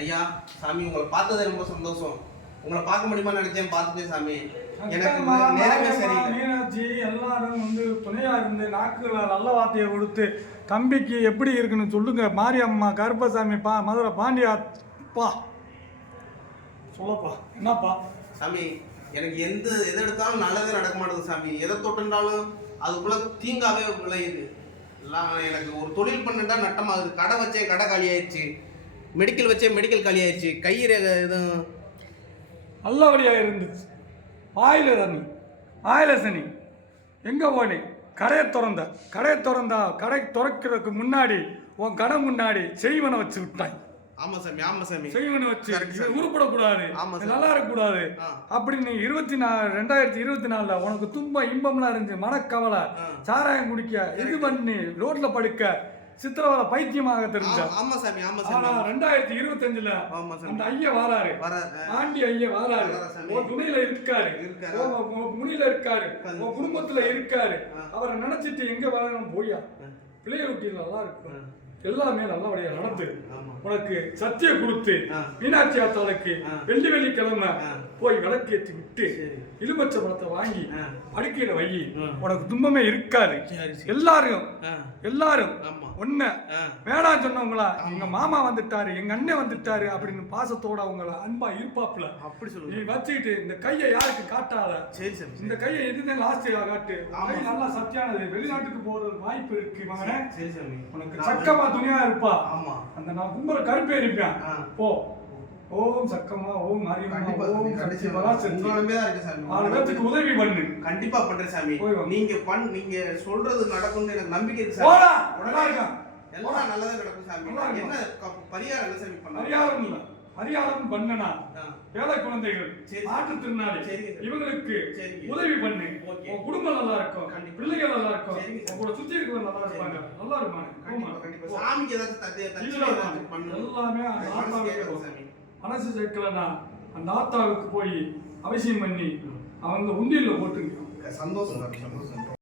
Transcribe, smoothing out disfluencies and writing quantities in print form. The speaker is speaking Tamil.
ஐயா சாமி உங்களை பார்த்தது ரொம்ப சந்தோஷம். உங்களை பார்க்க முடியுமா நினைச்சேன், பார்த்துட்டேன் சாமி. எனக்கு நேரமே சரியில்லை. மீனாட்சி எல்லாரும் வந்து துணையா இருந்து நாக்குல நல்ல வார்த்தையை கொடுத்து தம்பிக்கு எப்படி இருக்குன்னு சொல்லுங்க. மாரியம்மா கருப்பசாமி மதுரை பாண்டியா சொல்லப்பா. என்னப்பா சாமி, எனக்கு எது எடுத்தாலும் நல்லதே நடக்க மாட்டேங்குது சாமி. எதை தொட்டுனாலும் அதுக்குள்ள தீங்காவே விளையுது. எல்லாம் எனக்கு ஒரு தொழில் பண்ணிட்டா நட்டமாகுது. கடை வச்சேன், கடை காலி ஆயிடுச்சு. மெடிக்கல் வச்சேன், மெடிக்கல் காலி ஆயிடுச்சு. எதுவும் நல்லபடியாக இருந்துச்சு. வாயில தண்ணி, வாயில சனி. எங்கே போனேன்? கடையை திறந்தா கடை திறக்கிறதுக்கு முன்னாடி உன் கடை முன்னாடி செய்வனை வச்சு விட்டாய். ஆமா சாமி, ஆமா சாமி. செய்வனை வச்சு உருப்படக்கூடாது, நல்லா இருக்கக்கூடாது அப்படின்னு 2024 உனக்கு துன்பம் இன்பம்லாம் இருந்துச்சு. மனக்கவலை, சாராயம் குடிக்க, இது பண்ணி ரோட்ல படுக்க, சித்திரவதை, பைத்தியமாக தெரிஞ்ச. ஆமா சாமி, ஆமா சாமி. ஆனா 2025 அந்த ஐயா வாராரு, ஆண்டி ஐயா வாராரு. உன் துணையில இருக்காரு, முனியில இருக்காரு, உன் குடும்பத்துல இருக்காரு. அவரை நினைச்சிட்டு எங்க வரணும் போயா பிள்ளைய வீட்டில் நல்லா இருக்கும். எல்லாமே நல்லபடியா நடந்து உனக்கு சத்திய கொடுத்து மீனாட்சி ஆத்தாளுக்கு வெள்ளிக்கிழமை போய் விளக்கேற்றி விட்டு எலுமிச்ச பழத்தை வாங்கி படுக்கையில வை. உனக்கு துன்பமே இருக்காது. எல்லாரும் ஒன்ன வேணாம் சொன்னவங்களா, எங்க மாமா வந்துட்டாரு, எங்க அண்ணன் வந்துட்டாரு அப்படின்னு பாசத்தோட அவங்கள அன்பா இருப்பாப்புல. அப்படி சொல்லு. நீ வச்சுக்கிட்டு இந்த கையை யாருக்கு காட்டாத. சரி சரி. இந்த கையை எதுதான் லாஸ்டியா காட்டு. கை நல்லா சத்தியானது. வெளிநாட்டுக்கு போறது வாய்ப்பு இருக்கு மகனே. சரி சரி. உனக்கு சக்கமா துணியா இருப்பா. ஆமா. அந்த நான் கும்பல கருப்பே இருப்பேன். போ. ஓம் சக்கமா, ஓம் மாரியம்மா, ஓம் கடைசி மகாசக்தி. உங்களுமே தான் இருக்கு சாமி. 4 பேருக்கு உதவி பண்ணு. கண்டிப்பா பண்றேன் சாமி. நீங்க சொல்றது நடக்கும்னு எனக்கு நம்பிக்கை இருக்கு சாமி. போடா, நல்லா இருக்க. எல்லாம் நல்லதா நடக்கும் சாமி. என்ன பரிகாரம் என்ன சாமி பண்ணணும்? பரிகாரம் இல்ல. பரிகாரம் பண்ணனா ஏழை குழந்தைகள், மாற்றுத்திறனாளி, இவங்களுக்கு உதவி பண்ணு. உன் குடும்பம் நல்லா இருக்கும், பிள்ளைகள் நல்லா இருக்கும், உங்களோட சுத்தி இருக்கிறவங்க நல்லா இருப்பாங்க, நல்லா இருப்பாங்க. சாமிக்கு ஏதாச்சும் எல்லாமே மனசு சேர்க்கலன்னா அந்த ஆத்தாவுக்கு போய் அவசியம் பண்ணி அவங்க உண்டியல்ல போட்டுருக்கோம். சந்தோஷம்.